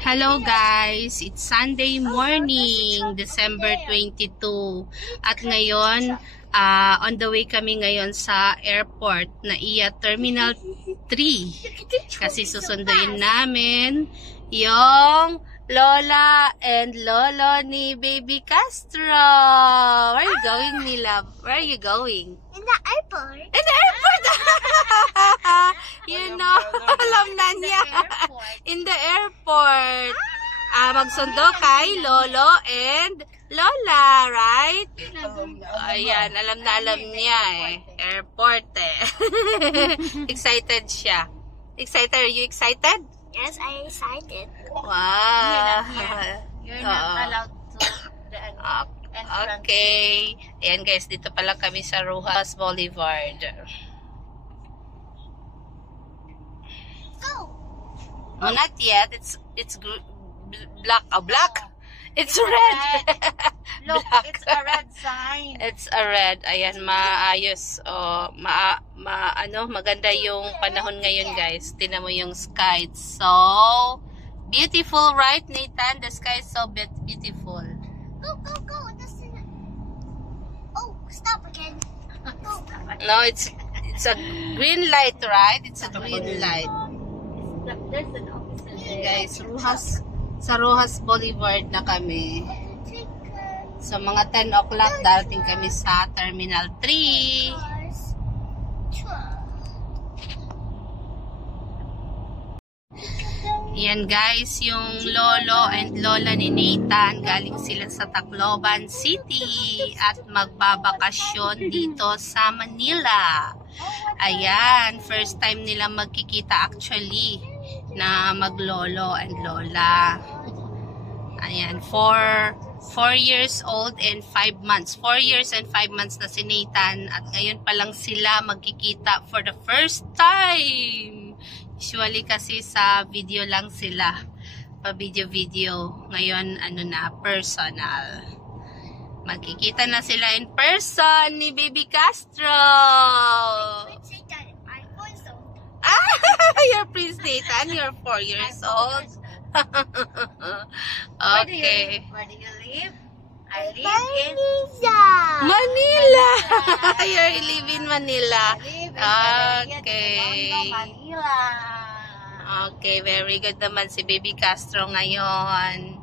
Hello guys, it's Sunday morning, December 22. At ngayon, on the way kami ngayon sa airport na NAIA Terminal 3. Kasi susunduin namin yung Lola and Lolo ni Baby Castro. Where are you going, Nila? Where are you going? In the airport. In the airport! You know, alam na niya. In the airport. Magsundo kay Lolo and Lola, right? Ayan, alam na alam niya eh. Airport eh. Excited siya. Excited? Are you excited? Yes, I'm excited. Wow. You're not allowed to the entrance. Okay. Ayan guys, dito pala kami sa Rojas Boulevard. Go! Oh, not yet. It's black. Oh, black. It's red. Look, Black. it's a red sign. It's a red. Ayan, maayos. Oh, maganda yung panahon ngayon, guys. Tingnan mo yung sky. It's so beautiful, right, Nathan? The sky is so beautiful. Go, go, go. Oh, stop again. Go. No, it's a green light, right? It's a green light. There's an officer there. Guys, sa Rojas Boulevard na kami. So, mga 10 o'clock darating kami sa Terminal 3. Yan guys, yung Lolo and Lola ni Nathan, galing sila sa Tacloban City at magbabakasyon dito sa Manila. Ayan, first time nila magkikita actually na maglolo and lola. Ayan, 4 years old and 5 months. 4 years and 5 months na si Nathan at ngayon pa lang sila magkikita for the first time. Usually kasi sa video lang sila. Pa video. Ngayon, personal. Magkikita na sila in person ni Baby Castro. You're Prince Nathan. You're 4 years old. Okay. Where do you live? I live in Manila. You live in Manila. Okay. Manila. Okay, very good naman si Baby Castro ngayon.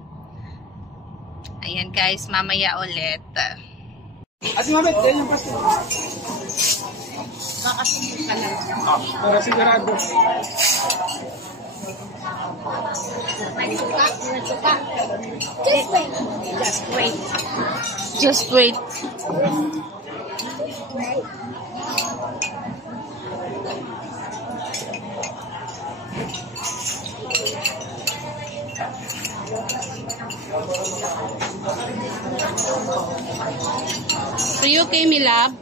Ayan guys, mamaya ulit. Ate Mabet, yan yung pasto. Kakasunod ka lang. Para sigurado. Just wait. Are you okay, my love?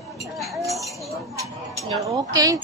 You're okay?